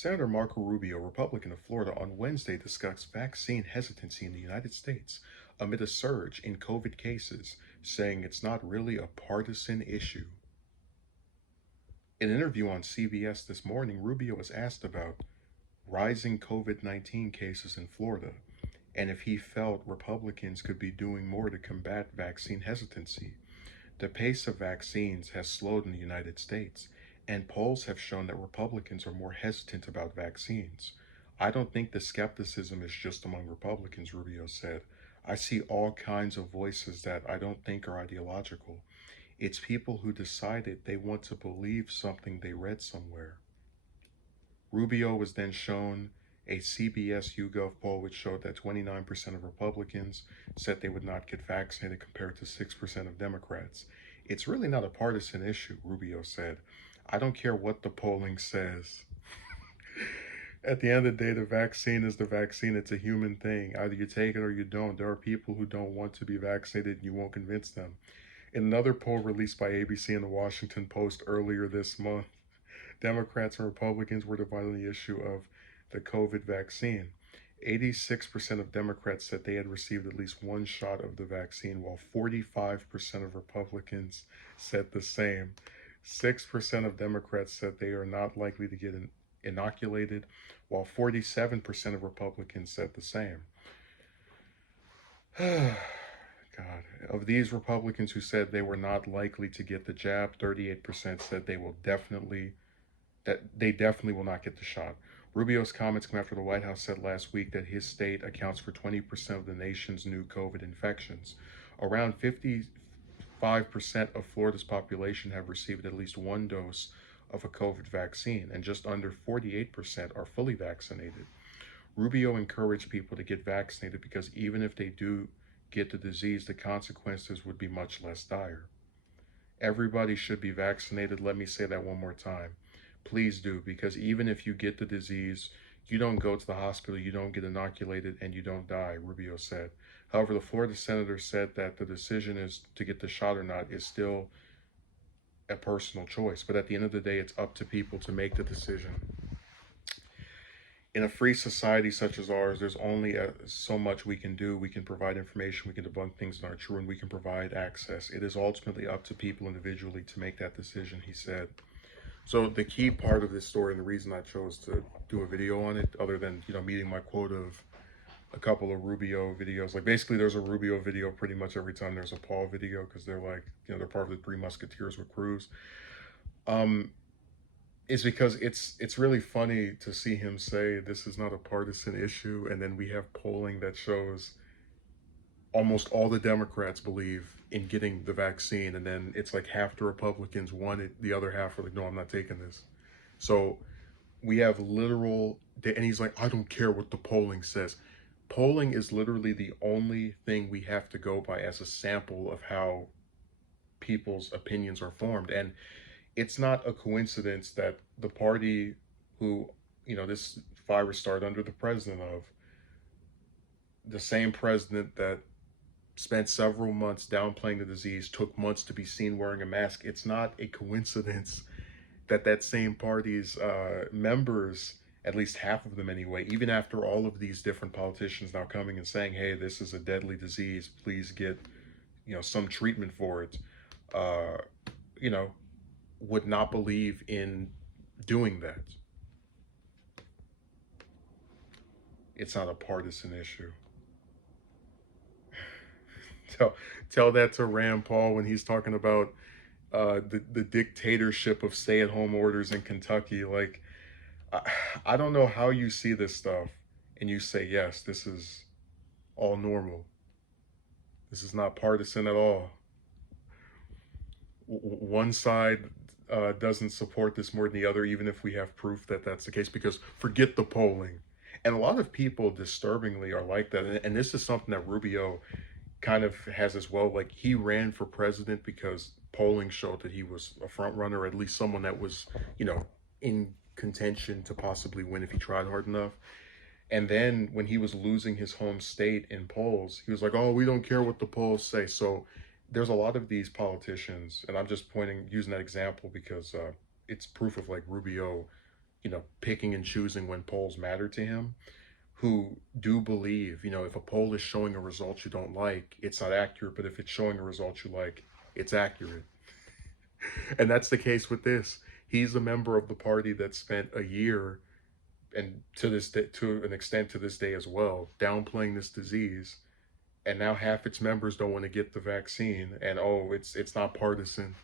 Senator Marco Rubio, Republican of Florida, on Wednesday discussed vaccine hesitancy in the United States amid a surge in COVID cases, saying it's not really a partisan issue. In an interview on CBS this morning, Rubio was asked about rising COVID-19 cases in Florida and if he felt Republicans could be doing more to combat vaccine hesitancy. The pace of vaccines has slowed in the United States, and polls have shown that Republicans are more hesitant about vaccines. I don't think the skepticism is just among Republicans, Rubio said. I see all kinds of voices that I don't think are ideological. It's people who decided they want to believe something they read somewhere. Rubio was then shown a CBS YouGov poll which showed that 29% of Republicans said they would not get vaccinated compared to 6% of Democrats. It's really not a partisan issue, Rubio said. I don't care what the polling says. At the end of the day, the vaccine is the vaccine. It's a human thing. Either you take it or you don't. There are people who don't want to be vaccinated and you won't convince them. In another poll released by ABC and the Washington Post earlier this month, Democrats and Republicans were divided on the issue of the COVID vaccine. 86% of Democrats said they had received at least one shot of the vaccine, while 45% of Republicans said the same. 6% of Democrats said they are not likely to get inoculated, while 47% of Republicans said the same. God. Of these Republicans who said they were not likely to get the jab, 38% said they definitely will not get the shot. Rubio's comments come after the White House said last week that his state accounts for 20% of the nation's new COVID infections. Around 55% of Florida's population have received at least one dose of a COVID vaccine, and just under 48% are fully vaccinated. Rubio encouraged people to get vaccinated because even if they do get the disease, the consequences would be much less dire. Everybody should be vaccinated. Let me say that one more time. Please do, because even if you get the disease, you don't go to the hospital, you don't get inoculated, and you don't die, Rubio said. However, the Florida senator said that the decision is to get the shot or not is still a personal choice. But at the end of the day, it's up to people to make the decision. In a free society such as ours, there's only so much we can do. We can provide information, we can debunk things that aren't true, and we can provide access. It is ultimately up to people individually to make that decision, he said. So the key part of this story, and the reason I chose to do a video on it, other than, meeting my quota of a couple of Rubio videos, like basically there's a Rubio video pretty much every time there's a Paul video, because they're like, they're part of the Three Musketeers with Cruz. Is because it's really funny to see him say this is not a partisan issue, and then we have polling that shows almost all the Democrats believe in getting the vaccine, and then it's like half the Republicans want it, the other half are like, no, I'm not taking this. So we have literal, and he's like, I don't care what the polling says. Polling is literally the only thing we have to go by as a sample of how people's opinions are formed. And it's not a coincidence that the party who, this virus started under the president of, the same president that spent several months downplaying the disease, took months to be seen wearing a mask. It's not a coincidence that that same party's members, at least half of them anyway, even after all of these different politicians now coming and saying, hey, this is a deadly disease, please get, some treatment for it, would not believe in doing that. It's not a partisan issue. Tell that to Rand Paul when he's talking about the dictatorship of stay-at-home orders in Kentucky. Like, I don't know how you see this stuff and you say, yes, this is all normal. This is not partisan at all. One side doesn't support this more than the other, even if we have proof that that's the case, because forget the polling. And a lot of people disturbingly are like that. And this is something that Rubio kind of has as well. Like, he ran for president because polling showed that he was a front runner, or at least someone that was, in contention to possibly win if he tried hard enough. And then when he was losing his home state in polls, he was like, oh, we don't care what the polls say. So there's a lot of these politicians, and I'm just using that example because it's proof of like Rubio picking and choosing when polls matter to him, who do believe, if a poll is showing a result you don't like, it's not accurate, but if it's showing a result you like, it's accurate. And that's the case with this. He's a member of the party that spent a year, and to this day, to an extent to this day as well, downplaying this disease, and now half its members don't want to get the vaccine, and oh, it's not partisan.